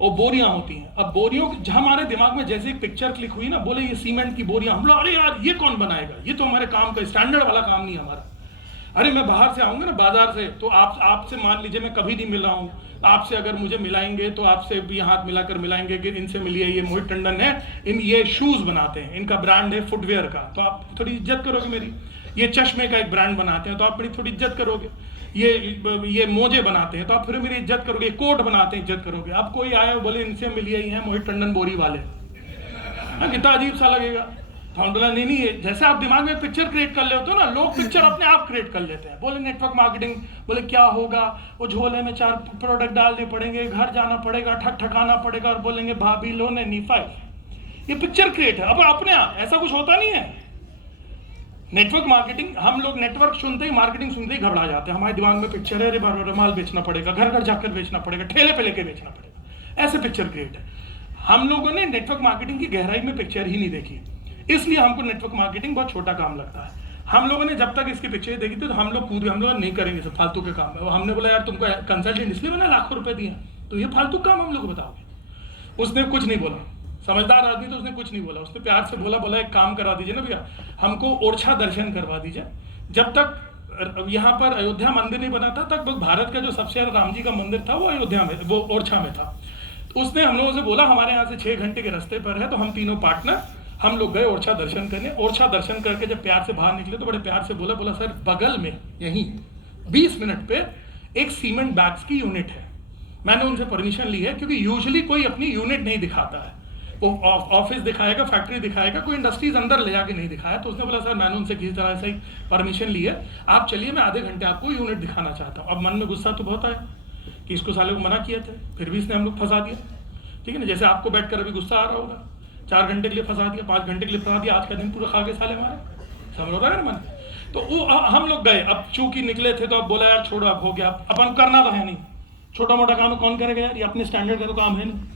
और बोरियां होती हैं। अब बोरियों हमारे दिमाग में जैसे एक पिक्चर क्लिक हुई ना, बोले ये सीमेंट की बोरियां, हम लोग अरे यार ये कौन बनाएगा, ये तो हमारे काम का स्टैंडर्ड वाला काम नहीं हमारा। अरे मैं बाहर से आऊंगा ना, बाजार से, तो आपसे मान लीजिए मैं कभी नहीं मिला हूं, आपसे अगर मुझे मिलाएंगे तो आपसे भी हाथ मिलाकर मिलाएंगे कि इनसे मिलिए, ये मोहित टंडन है, ये शूज बनाते हैं, इनका ब्रांड है फुटवेयर का, तो आप थोड़ी इज्जत करोगे मेरी। ये चश्मे का एक ब्रांड बनाते हैं, तो आप मेरी थोड़ी इज्जत करोगे। ये मोजे बनाते हैं, तो आप फिर मेरी इज्जत करोगे। कोट बनाते हैं, इज्जत करोगे। अब कोई आया बोले इनसे मिलिए, ही है मोहित टंडन बोरी वाले, कितना अजीब सा लगेगा। हम बोला नहीं, जैसे आप दिमाग में पिक्चर क्रिएट कर लेते हो ना, लोग पिक्चर अपने आप क्रिएट कर लेते हैं। बोले नेटवर्क मार्केटिंग, बोले क्या होगा, वो झोले में 4 प्रोडक्ट डालने पड़ेंगे, घर जाना पड़ेगा, ठकाना पड़ेगा, और बोलेंगे भाभी लो ने नी5। ये पिक्चर क्रिएट है। अब अपने आप ऐसा कुछ होता नहीं है। नेटवर्क मार्केटिंग, हम लोग नेटवर्क सुनते ही, मार्केटिंग सुनते ही घबरा जाते हैं। हमारे दिमाग में पिक्चर है, अरे माल बेचना पड़ेगा, घर घर जाकर बेचना पड़ेगा, ठेले पे लेके बेचना पड़ेगा, ऐसे पिक्चर क्रिएट है। हम लोगों ने नेटवर्क मार्केटिंग की गहराई में पिक्चर ही नहीं देखी, इसलिए हमको नेटवर्क मार्केटिंग बहुत छोटा काम लगता है। हम लोगों ने जब तक इसकी पिक्चर देखी थी, तो हम लोग नहीं करेंगे सब फालतू के काम। हमने बोला यार तुमको कंसल्टेंट इसलिए मैंने लाखों रुपए दिए, तो ये फालतू काम हम लोग को बताओगे। उसने कुछ नहीं बोला, समझदार आदमी, तो उसने कुछ नहीं बोला। उसने प्यार से बोला एक काम करा दीजिए ना भैया, हमको ओरछा दर्शन करवा दीजिए। जब तक यहाँ पर अयोध्या मंदिर नहीं बना था, तक भारत का जो सबसे ज्यादा राम जी का मंदिर था वो अयोध्या में, वो ओरछा में था। तो उसने हम लोगों से बोला हमारे यहाँ से 6 घंटे के रास्ते पर है, तो हम तीनों पार्टनर हम लोग गए ओरछा दर्शन करने। ओरछा दर्शन करके जब प्यार से बाहर निकले, तो बड़े प्यार से बोला सर बगल में यहीं 20 मिनट पे एक सीमेंट बैग्स की यूनिट है। मैंने उनसे परमिशन ली है, क्योंकि यूजुअली कोई अपनी यूनिट नहीं दिखाता है, वो ऑफिस दिखाएगा, फैक्ट्री दिखाएगा, कोई इंडस्ट्रीज अंदर ले जाके नहीं दिखाया। तो उसने बोला सर मैंने उनसे किसी तरह से परमिशन ली है, आप चलिए, मैं आधे घंटे आपको यूनिट दिखाना चाहता हूँ। अब मन में गुस्सा तो बहुत आया कि इसको साले को मना किया था, फिर भी इसने हम लोग फंसा दिया। ठीक है ना, जैसे आपको बैठकर अभी गुस्सा आ रहा होगा, 4 घंटे के लिए फंसा दिया, 5 घंटे के लिए फंसा दिया, आज का दिन पूरा खा के साले हमारे, समझ रहा है ना मन। तो वो हम लोग गए, अब चूंकि निकले थे, तो अब बोला यार छोड़ो, अब हो गया, अपन करना तो है नहीं, छोटा मोटा काम कौन करेगा यार, ये अपने स्टैंडर्ड का तो काम है नहीं।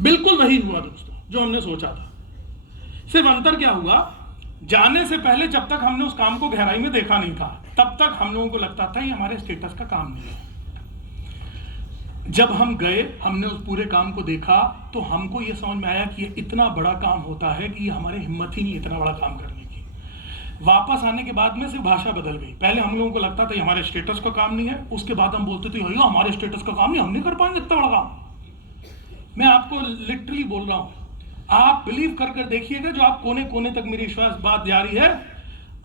बिल्कुल वही हुआ दोस्तों जो हमने सोचा था। सिर्फ अंतर क्या हुआ, जाने से पहले जब तक हमने उस काम को गहराई में देखा नहीं था, तब तक हम लोगों को लगता था ये हमारे स्टेटस का काम नहीं है। जब हम गए, हमने उस पूरे काम को देखा, तो हमको ये समझ में आया कि ये इतना बड़ा काम होता है कि हमारी हिम्मत ही नहीं इतना बड़ा काम करने की। वापस आने के बाद में सिर्फ भाषा बदल गई। पहले हम लोगों को लगता था ये हमारे स्टेटस का काम नहीं है, उसके बाद हम बोलते थे भैया हमारे स्टेटस का काम नहीं, हम नहीं कर पाएंगे इतना बड़ा काम। मैं आपको लिटरली बोल रहा हूं, आप बिलीव कर देखिएगा, जो आप कोने कोने तक मेरी विश्वास बात जारी है,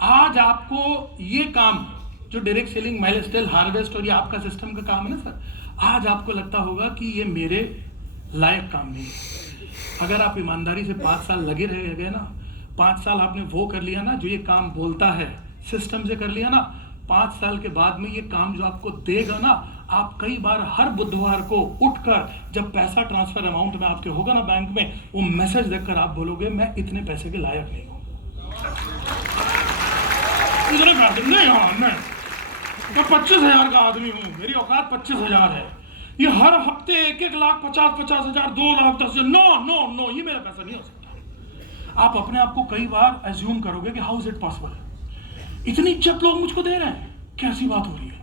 आज आपको ये काम जो डायरेक्ट सेलिंग, माइलस्टेल, हार्वेस्ट और ये आपका सिस्टम का काम है ना सर, आज आपको लगता होगा कि ये मेरे लायक काम नहीं है। अगर आप ईमानदारी से 5 साल लगे रह गए ना, 5 साल आपने वो कर लिया ना जो ये काम बोलता है, सिस्टम से कर लिया ना, 5 साल के बाद में ये काम जो आपको देगा ना, आप कई बार हर बुधवार को उठकर जब पैसा ट्रांसफर अमाउंट में आपके होगा ना बैंक में, वो मैसेज देखकर आप बोलोगे मैं इतने पैसे के लायक नहीं हूं, इतने पैसे नहीं, हाँ मैं 25,000 का आदमी हूं, मेरी औकात 25,000 है, ये हर हफ्ते 1-1 lakh 50,000 2 lakh 10,000, no no no, ये मेरा पैसा नहीं हो सकता। आप अपने आप को कई बार एज्यूम करोगे कि हाउ इज इट पॉसिबल, इतनी इज्जत लोग मुझको दे रहे हैं, कैसी बात हो रही है,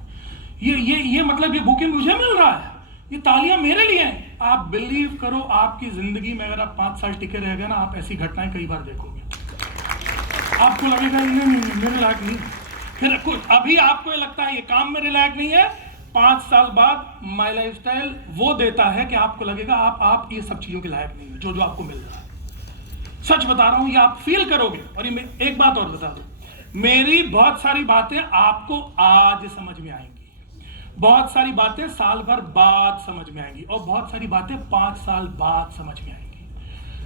ये मतलब ये बुकिंग मुझे मिल रहा है, ये तालियां मेरे लिए हैं। आप बिलीव करो, आपकी जिंदगी में अगर आप 5 साल टिके रह गए ना, आप ऐसी घटनाएं कई बार देखोगे, आपको लगेगा नहीं मेरे लायक नहीं, फिर कुछ अभी आपको ये लगता है ये काम मेरे लायक नहीं है, 5 साल बाद माय लाइफस्टाइल वो देता है कि आपको लगेगा आप ये सब चीजों के लायक नहीं है जो आपको मिल रहा है। सच बता रहा हूं, ये आप फील करोगे। और ये एक बात और बता दो, मेरी बहुत सारी बातें आपको आज समझ में आएंगी, बहुत सारी बातें साल भर बाद समझ में आएंगी, और बहुत सारी बातें 5 साल बाद समझ में आएंगी।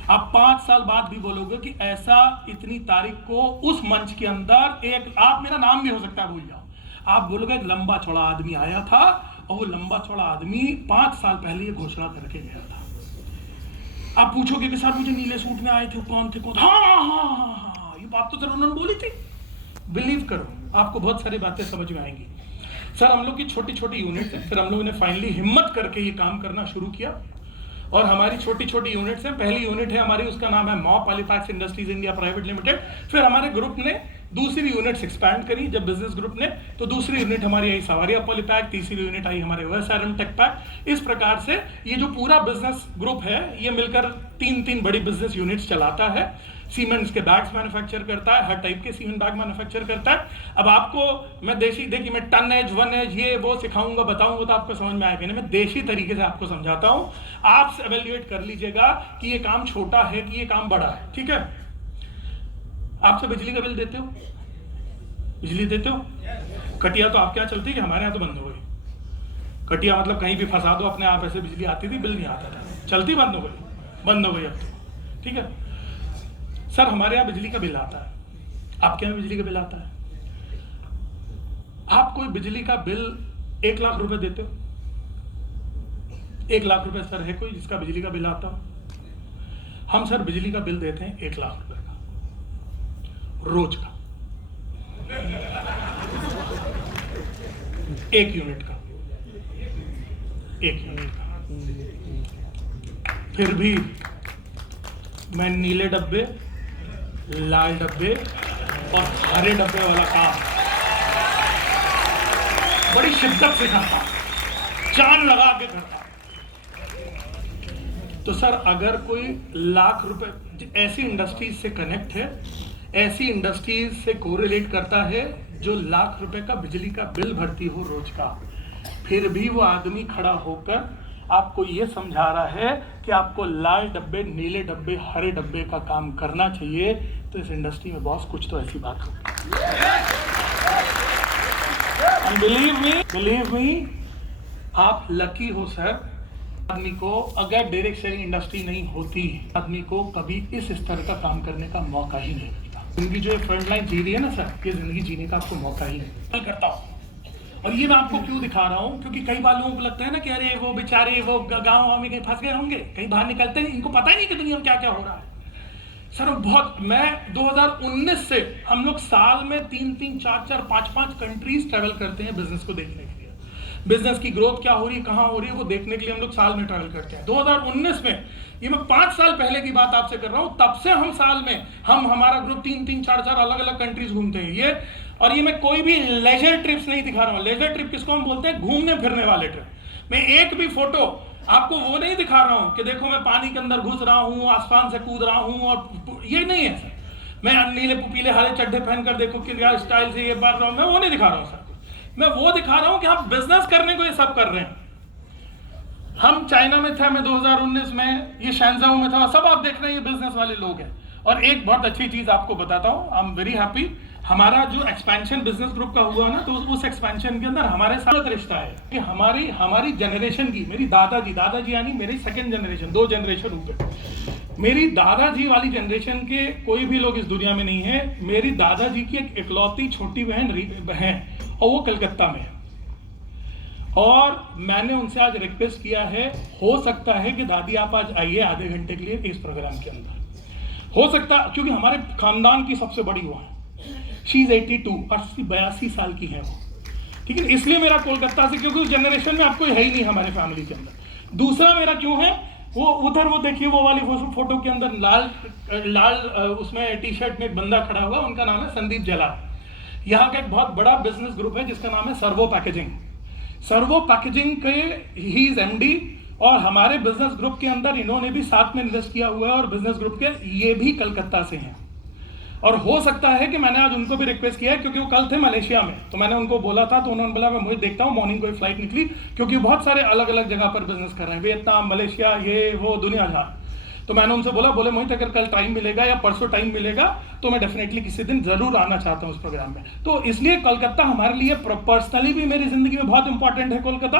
आप 5 साल बाद भी बोलोगे कि ऐसा इतनी तारीख को उस मंच के अंदर एक, आप मेरा नाम भी हो सकता है भूल जाओ, आप बोलोगे एक लंबा चौड़ा आदमी आया था और वो लंबा चौड़ा आदमी 5 साल पहले ये घोषणा करके गया था। आप पूछोगे कि सर मुझे नीले सूट में आए थे, कौन थे, कौन? हाँ, ये बात तो सर उन्होंने बोली थी। बिलीव करो, आपको बहुत सारी बातें समझ में आएंगी। सर हम लोग की छोटी छोटी यूनिट्स हैं, फिर हम लोगों ने फाइनली हिम्मत करके ये काम करना शुरू किया, और हमारी छोटी छोटी यूनिट्स हैं। पहली यूनिट है हमारी, उसका नाम है मॉ पॉलीपैक्स इंडस्ट्रीज इंडिया प्राइवेट लिमिटेड। फिर हमारे ग्रुप ने दूसरी यूनिट्स एक्सपैंड करी जब बिजनेस ग्रुप ने, तो दूसरी यूनिट हमारी आई सवारिया पॉलीपैक, तीसरी यूनिट आई हमारे OSRM टेकपैक। इस प्रकार से ये जो पूरा बिजनेस ग्रुप है ये मिलकर 3 बड़ी बिजनेस यूनिट्स चलाता है। सीमेंट्स के बैग्स मैन्युफैक्चर करता है, हर टाइप के सीमेंट बैग मैन्युफैक्चर करता है। अब आपको मैं देखिए मैं टनेज वनेज ये वो सिखाऊंगा बताऊंगा तो आपको समझ में आएगा नहीं, मैं देशी तरीके से आपको समझाता हूं। आप एवेल्युएट कर लीजिएगा कि ये काम छोटा है कि ये काम बड़ा है, ठीक है। आप सब बिजली का बिल देते हो, बिजली देते हो? कटिया तो आपके यहाँ चलती है, हमारे यहाँ तो बंद हो गई। कटिया मतलब कहीं भी फंसा दो अपने आप, ऐसे बिजली आती थी, बिल नहीं आता था, चलती बंद हो गई अब तो, ठीक है। सर हमारे यहाँ बिजली का बिल आता है, आपके यहाँ बिजली का बिल आता है। आप कोई बिजली का बिल 1 लाख रुपए देते हो? 1 लाख रुपए सर है कोई जिसका बिजली का बिल आता हो? हम सर बिजली का बिल देते हैं 1 लाख रुपए का रोज का, 1 यूनिट का, 1 यूनिट का। फिर भी मैं नीले डब्बे, लाल डब्बे और हरे डब्बे वाला काम बड़ी शिद्दत से करता, जान लगा के करता। तो सर अगर कोई लाख रुपए ऐसी इंडस्ट्रीज से कनेक्ट है, ऐसी इंडस्ट्रीज से कोरिलेट करता है जो लाख रुपए का बिजली का बिल भरती हो रोज का, फिर भी वो आदमी खड़ा होकर आपको ये समझा रहा है कि आपको लाल डब्बे, नीले डब्बे, हरे डब्बे का काम करना चाहिए, तो इस इंडस्ट्री में बॉस कुछ तो ऐसी बात होगी। बिलीव मी, आप लकी हो सर। आदमी को अगर डायरेक्ट सेलिंग इंडस्ट्री नहीं होती, आदमी को कभी इस स्तर का काम करने का मौका ही नहीं मिलता। जिंदगी जो फ्रंट लाइन जी रही है ना सर, ये जिंदगी जीने का आपको मौका ही नहीं करता हूँ। और ये मैं आपको क्यों दिखा रहा हूँ, क्योंकि कई बार लोगों को लगता है ना कि अरे वो बेचारे वो गाँव में कहीं फंस गए होंगे, कहीं बाहर निकलते हैं, इनको पता ही नहीं कि दुनिया में क्या क्या हो रहा है। सर मैं 2019 से हम लोग साल में 3-3, 4-4, 5-5 कंट्रीज ट्रैवल करते हैं बिजनेस को देखने के लिए। बिजनेस की ग्रोथ क्या हो रही है, कहाँ हो रही है, वो देखने के लिए हम लोग साल में ट्रैवल करते हैं। 2019 में, ये मैं 5 साल पहले की बात आपसे कर रहा हूँ, तब से हम साल में हमारा ग्रुप 3-3, 4-4 अलग अलग कंट्रीज घूमते हैं। ये और ये मैं कोई भी लेजर ट्रिप्स नहीं दिखा रहा हूँ। लेजर ट्रिप किसको हम बोलते हैं? घूमने फिरने वाले ट्रिप। मैं एक भी फोटो आपको वो नहीं दिखा रहा हूँ कि देखो मैं पानी के अंदर घुस रहा हूँ, आसमान से कूद रहा हूँ, और ये नहीं है सर। मैं नीले पीले हरे चड्ढे पहनकर देखो कि यार स्टाइल से ये बात रहा हूँ, मैं वो नहीं दिखा रहा हूँ सर। मैं वो दिखा रहा हूँ कि हम बिजनेस करने को ये सब कर रहे हैं। हम चाइना में थे, मैं 2019 में ये शैनजाओ में था, सब आप देख रहे हैं ये बिजनेस वाले लोग हैं। और एक बहुत अच्छी चीज आपको बताता हूँ, आई एम वेरी हैप्पी। हमारा जो एक्सपेंशन बिजनेस ग्रुप का हुआ ना, तो उस एक्सपेंशन के अंदर हमारे साथ रिश्ता है कि हमारी जनरेशन की, मेरी दादाजी यानी मेरी सेकंड जनरेशन, 2 जनरेशन ऊपर, मेरी दादाजी वाली जनरेशन के कोई भी लोग इस दुनिया में नहीं है। मेरी दादाजी की एक इकलौती छोटी बहन और वो कलकत्ता में है। और मैंने उनसे आज रिक्वेस्ट किया है, हो सकता है कि दादी आप आज आइए आधे घंटे के लिए इस प्रोग्राम के अंदर, हो सकता, क्योंकि हमारे खानदान की सबसे बड़ी वो है, शी इज 82 साल की है वो, ठीक है। इसलिए मेरा कोलकाता से, क्योंकि उस जनरेशन में आपको है ही नहीं हमारे फैमिली के अंदर। दूसरा मेरा क्यों है, वो उधर वो देखिए वो वाली फोटो के अंदर लाल उसमें टी शर्ट में एक बंदा खड़ा हुआ, उनका नाम है संदीप जलाल। यहाँ का एक बहुत बड़ा बिजनेस ग्रुप है जिसका नाम है सर्वो पैकेजिंग। सर्वो पैकेजिंग के ही इज एमडी, और हमारे बिजनेस ग्रुप के अंदर इन्होंने भी साथ में इन्वेस्ट किया हुआ है, और बिजनेस ग्रुप के ये भी कलकत्ता से हैं। और हो सकता है कि मैंने आज उनको भी रिक्वेस्ट किया है, क्योंकि वो कल थे मलेशिया में, तो मैंने उनको बोला था, तो उन्होंने बोला मैं मुझे देखता हूँ, मॉर्निंग कोई फ्लाइट निकली, क्योंकि बहुत सारे अलग अलग जगह पर बिजनेस कर रहे हैं, वियतनाम, मलेशिया, ये वो दुनिया जहाँ। तो मैंने उनसे बोला, बोले मोहित अगर कल टाइम मिलेगा या परसों टाइम मिलेगा तो मैं डेफिनेटली किसी दिन जरूर आना चाहता हूँ उस प्रोग्राम में। तो इसलिए कोलकाता हमारे लिए पर्सनली भी मेरी जिंदगी में बहुत इंपॉर्टेंट है कोलकाता,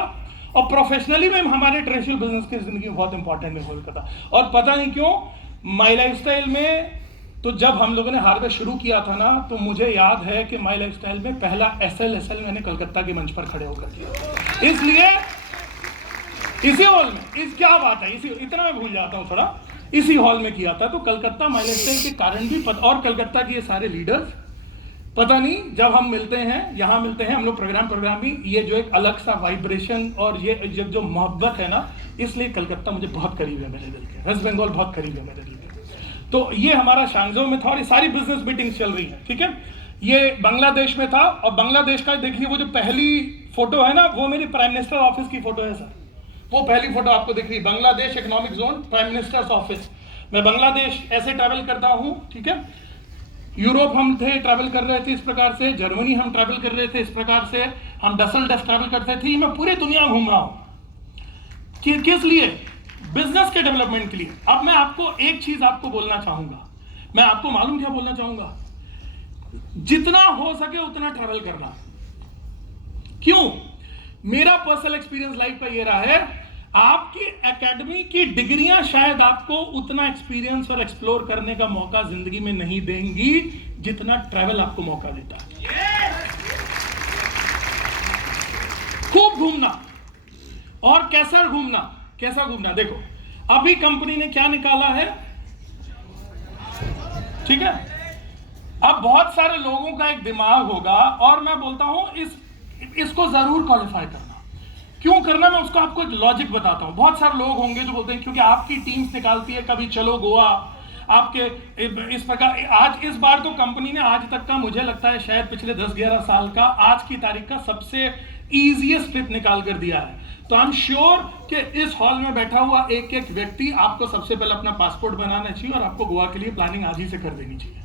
और प्रोफेशनली में हमारे ट्रेडिशनल बिजनेस की जिंदगी में बहुत इंपॉर्टेंट है कोलकाता। और पता नहीं क्यों माई लाइफस्टाइल में, तो जब हम लोगों ने हार्वेस्ट शुरू किया था ना, तो मुझे याद है कि माई लाइफस्टाइल में पहला SL मैंने कलकत्ता के मंच पर खड़े होकर किया। इसलिए इसी हॉल में, इस क्या बात है, इसी इतना मैं भूल जाता हूँ थोड़ा, इसी हॉल में किया था। तो कलकत्ता माई लाइफस्टाइल के कारण भी पता, और कलकत्ता के ये सारे लीडर्स, पता नहीं जब हम मिलते हैं, यहाँ मिलते हैं हम लोग प्रोग्राम ही, ये जो एक अलग सा वाइब्रेशन और ये जब जो मोहब्बत है ना, इसलिए कलकत्ता मुझे बहुत करीब है मेरे दिल के, वेस्ट बंगाल बहुत करीब है मेरे दिल के। तो ये हमारा शांगजो में था, और ये सारी बिजनेस मीटिंग्स चल रही है, ठीक है। ये बांग्लादेश में था, और बांग्लादेश का देखिए वो जो पहली फोटो है ना, वो मेरी प्राइम मिनिस्टर ऑफिस की फोटो है सर। वो पहली फोटो आपको दिख रही है, Bangladesh economic zone, prime minister's office. मैं बांग्लादेश ऐसे ट्रैवल करता हूँ, ठीक है। यूरोप हम थे, ट्रैवल कर रहे थे इस प्रकार से, जर्मनी हम ट्रैवल कर रहे थे इस प्रकार से, हम डसलडफ ट्रैवल करते थे। मैं पूरी दुनिया घूम रहा हूँ, किस लिए, बिजनेस के डेवलपमेंट के लिए। अब मैं आपको एक चीज आपको बोलना चाहूंगा, मैं आपको मालूम क्या बोलना चाहूंगा, जितना हो सके उतना ट्रैवल करना। क्यों? मेरा पर्सनल एक्सपीरियंस लाइफ का ये रहा है, आपकी एकेडमी की डिग्रियां शायद आपको उतना एक्सपीरियंस और एक्सप्लोर करने का मौका जिंदगी में नहीं देंगी जितना ट्रैवल आपको मौका देता है। खूब घूमना, और कैसा घूमना, देखो अभी कंपनी ने क्या निकाला है, ठीक है। अब बहुत सारे लोगों का एक दिमाग होगा, और मैं बोलता हूं इसको जरूर क्वालिफाई करना। क्यों करना, मैं उसको आपको एक लॉजिक बताता हूं। बहुत सारे लोग होंगे जो बोलते हैं क्योंकि आपकी टीम्स निकालती है, कभी चलो गोवा, आपके इस प्रकार। आज इस बार तो कंपनी ने आज तक का, मुझे लगता है शायद पिछले 10-11 साल का, आज की तारीख का सबसे ईजीएस्ट ट्रिप निकाल कर दिया है। तो आई एम श्योर कि इस हॉल में बैठा हुआ एक एक व्यक्ति आपको सबसे पहले अपना पासपोर्ट बनाना चाहिए, और आपको गोवा के लिए प्लानिंग आज ही से कर देनी चाहिए,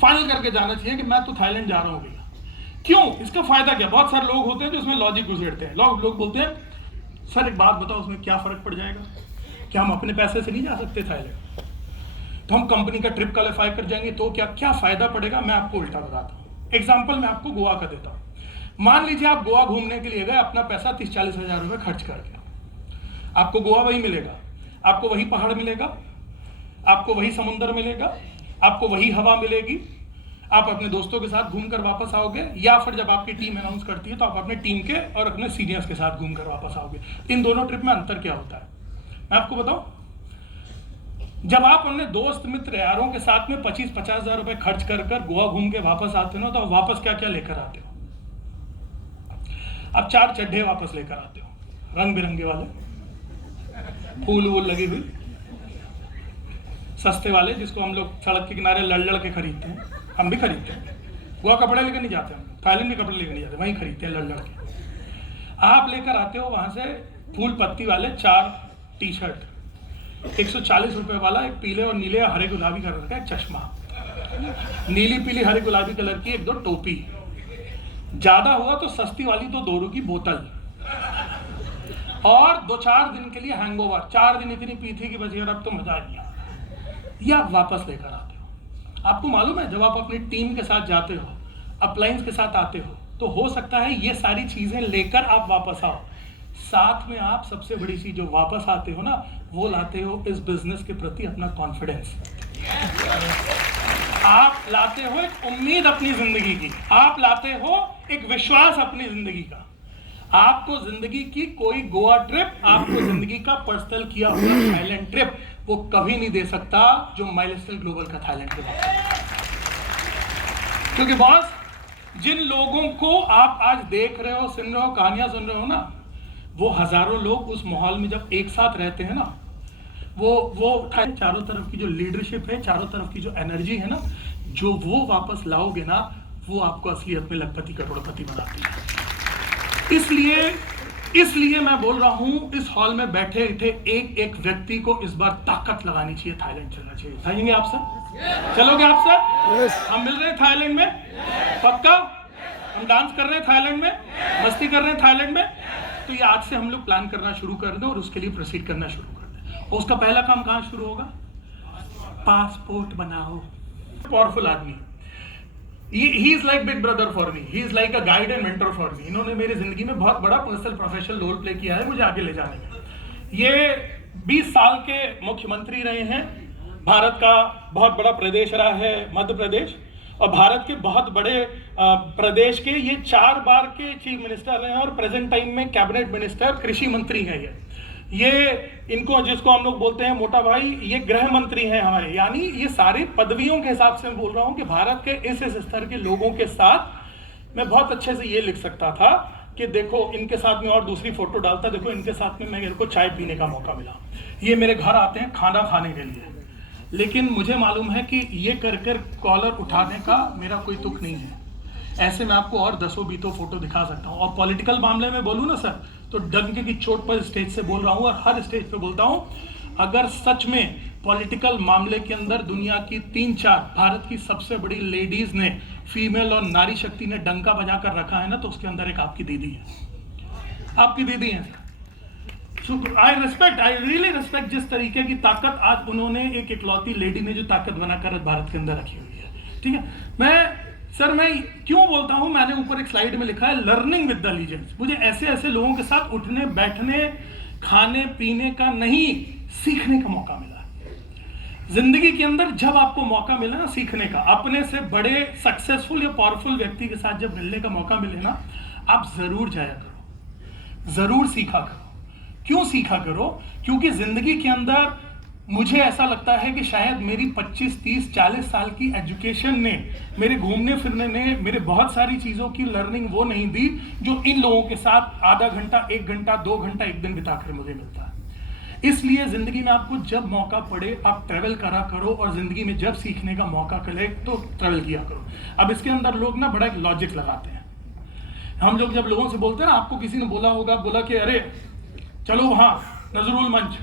फाइनल करके जाना चाहिए कि मैं तो थाईलैंड जा रहा हूँ भैया। क्यों? इसका फायदा क्या? बहुत सारे लोग होते हैं जो इसमें लॉजिक गुजरते हैं। लोग बोलते हैं सर एक बात बताओ, उसमें क्या फर्क पड़ जाएगा, क्या हम अपने पैसे से नहीं जा सकते थाईलैंड, तो हम कंपनी का ट्रिप क्वालिफाई कर जाएंगे तो क्या फायदा पड़ेगा? मैं आपको उल्टा बताता हूँ। एग्जाम्पल मैं आपको गोवा का देता हूँ। मान लीजिए आप गोवा घूमने के लिए गए, अपना पैसा 30-40 हजार रुपए खर्च करके, आपको गोवा वही मिलेगा, आपको वही पहाड़ मिलेगा, आपको वही समुद्र मिलेगा, आपको वही हवा मिलेगी, आप अपने दोस्तों के साथ घूमकर वापस आओगे, या फिर जब आपकी टीम अनाउंस करती है तो आप अपने टीम के और अपने सीनियर्स के साथ घूमकर वापस आओगे। इन दोनों ट्रिप में अंतर क्या होता है मैं आपको बताऊं। जब आप अपने दोस्त मित्र यारों के साथ में 25-50 हजार रुपए खर्च कर गोवा घूम के वापस आते हो, तो वापस क्या क्या लेकर आते हो? आप 4 चड्ढे वापस लेकर आते हो, रंग बिरंगे वाले, फूल वूल लगी हुई, सस्ते वाले, जिसको हम लोग सड़क के किनारे लड़ के खरीदते हैं। हम भी खरीदते हैं, गोवा कपड़े लेकर नहीं जाते, हम थाईलैंड में कपड़े लेकर नहीं जाते, वहीं खरीदते हैं लड़ के। आप लेकर आते हो वहां से फूल पत्ती वाले 4 टी-शर्ट, 140 रुपए वाला एक पीले और नीले हरे गुलाबी कलर का एक चश्मा, नीली पीली हरे गुलाबी कलर की 1-2 टोपी, ज्यादा हुआ तो सस्ती वाली 2 दौरों की बोतल, और 2-4 दिन के लिए हैंगओवर। 4 दिन इतनी पी थी कि बस यार अब तो मजा आ गया, या आप वापस लेकर आते हो। आपको मालूम है जब आप अपनी टीम के साथ जाते हो, अपलाइंस के साथ आते हो, तो हो सकता है ये सारी चीजें लेकर आप वापस आओ, साथ में आप सबसे बड़ी चीज जो वापस आते हो ना, वो लाते हो इस बिजनेस के प्रति अपना कॉन्फिडेंस। आप लाते हो एक उम्मीद अपनी जिंदगी की, आप लाते हो एक विश्वास अपनी जिंदगी का, आपको जिंदगी की कोई गोवा ट्रिप, आपको जिंदगी का पर्सनल किया हुआ थाईलैंड ट्रिप वो कभी नहीं दे सकता जो माइलस्टोन ग्लोबल का थाईलैंड ट्रिप है। क्योंकि बॉस, जिन लोगों को आप आज देख रहे हो, सुन रहे हो, कहानियां सुन रहे हो ना, वो हजारों लोग उस माहौल में जब एक साथ रहते हैं ना, वो चारों तरफ की जो लीडरशिप है, चारों तरफ की जो एनर्जी है ना, जो वो वापस लाओगे ना, वो आपको असलियत में लखपति करोड़पति बनाती है। इसलिए मैं बोल रहा हूं, इस हॉल में बैठे थे एक एक व्यक्ति को इस बार ताकत लगानी चाहिए, थाईलैंड चलना चाहिए। जाएंगे आप सर? चलोगे आप सर? हम मिल रहे हैं थाईलैंड में, पक्का? हम डांस कर रहे हैं थाईलैंड में, मस्ती कर रहे हैं थाईलैंड में। तो ये आज से हम लोग प्लान करना शुरू कर दें और उसके लिए प्रोसीड करना शुरू कर दें। और उसका पहला काम कहाँ शुरू होगा? पासपोर्ट बनाओ। पावरफुल आदमी, he is like big brother for me, he is like a guide and mentor for me. इन्होंने मेरी जिंदगी में बहुत बड़ा पर्सनल प्रोफेशनल रोल प्ले किया है मुझे आगे ले जाने में। ये 20 साल के मुख्यमंत्री रहे हैं, भारत का बहुत बड़ा प्रदेश रहा है मध्य प्रदेश, और भारत के बहुत बड़े प्रदेश के ये 4 बार के चीफ मिनिस्टर रहे हैं, और प्रेजेंट टाइम में कैबिनेट मिनिस्टर, कृषि मंत्री है ये इनको जिसको हम लोग बोलते हैं मोटा भाई, ये गृह मंत्री हैं हमारे। यानी ये सारी पदवियों के हिसाब से मैं बोल रहा हूं कि भारत के इस स्तर के लोगों के साथ मैं बहुत अच्छे से ये लिख सकता था कि देखो इनके साथ में, और दूसरी फोटो डालता, देखो इनके साथ में मेरे को चाय पीने का मौका मिला, ये मेरे घर आते हैं खाना खाने के लिए। लेकिन मुझे मालूम है कि ये कर कॉलर उठाने का मेरा कोई तुक नहीं है। ऐसे मैं आपको और 10-20 फोटो दिखा सकता हूँ। और पॉलिटिकल मामले में बोलूँ ना सर, तो डंके की चोट पर स्टेज से बोल रहा हूँ, और हर स्टेज पे बोलता हूँ, अगर सच में पॉलिटिकल मामले के अंदर दुनिया की 3-4 भारत की सबसे बड़ी लेडीज ने, फीमेल और नारी शक्ति ने डंका बजा कर रखा है ना, तो उसके अंदर एक आपकी दीदी है, आपकी दीदी है। आई रियली रिस्पेक्ट जिस तरीके की ताकत आज उन्होंने, एक इकलौती लेडी ने जो ताकत बनाकर भारत के अंदर रखी हुई है। ठीक है, मैं क्यों बोलता हूं, मैंने ऊपर एक स्लाइड में लिखा है लर्निंग विद द लीजेंड्स। मुझे ऐसे ऐसे लोगों के साथ उठने बैठने, खाने पीने का नहीं, सीखने का मौका मिला। जिंदगी के अंदर जब आपको मौका मिले ना सीखने का, अपने से बड़े सक्सेसफुल या पावरफुल व्यक्ति के साथ जब मिलने का मौका मिले ना, आप जरूर जाया करो, जरूर सीखा करो। क्यों सीखा करो? क्योंकि जिंदगी के अंदर मुझे ऐसा लगता है कि शायद मेरी 25, 30, 40 साल की एजुकेशन ने, मेरे घूमने फिरने ने, मेरे बहुत सारी चीज़ों की लर्निंग वो नहीं दी जो इन लोगों के साथ आधा घंटा, 1 घंटा, 2 घंटा, 1 दिन बिताकर मुझे मिलता है। इसलिए जिंदगी में आपको जब मौका पड़े आप ट्रैवल करा करो, और जिंदगी में जब सीखने का मौका मिले तो ट्रैवल किया करो। अब इसके अंदर लोग ना बड़ा एक लॉजिक लगाते हैं। हम लोग जब लोगों से बोलते हैं ना, आपको किसी ने बोला कि अरे चलो वहाँ नजरुल मंच,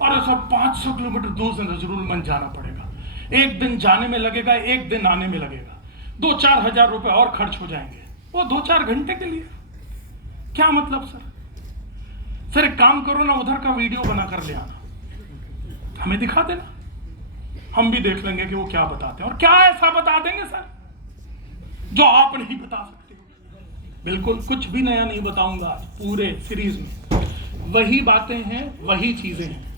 और सब 500 किलोमीटर दूर से नजरुल मंच जाना पड़ेगा, 1 दिन जाने में लगेगा, 1 दिन आने में लगेगा, 2-4 हजार रुपए और खर्च हो जाएंगे, वो 2-4 घंटे के लिए। क्या मतलब सर? फिर एक काम करो ना, उधर का वीडियो बना कर ले आना, हमें दिखा देना, हम भी देख लेंगे कि वो क्या बताते हैं। और क्या ऐसा बता देंगे सर जो आप नहीं बता सकते? बिल्कुल कुछ भी नया नहीं बताऊंगा आज पूरे सीरीज में। वही बातें हैं, वही चीजें हैं।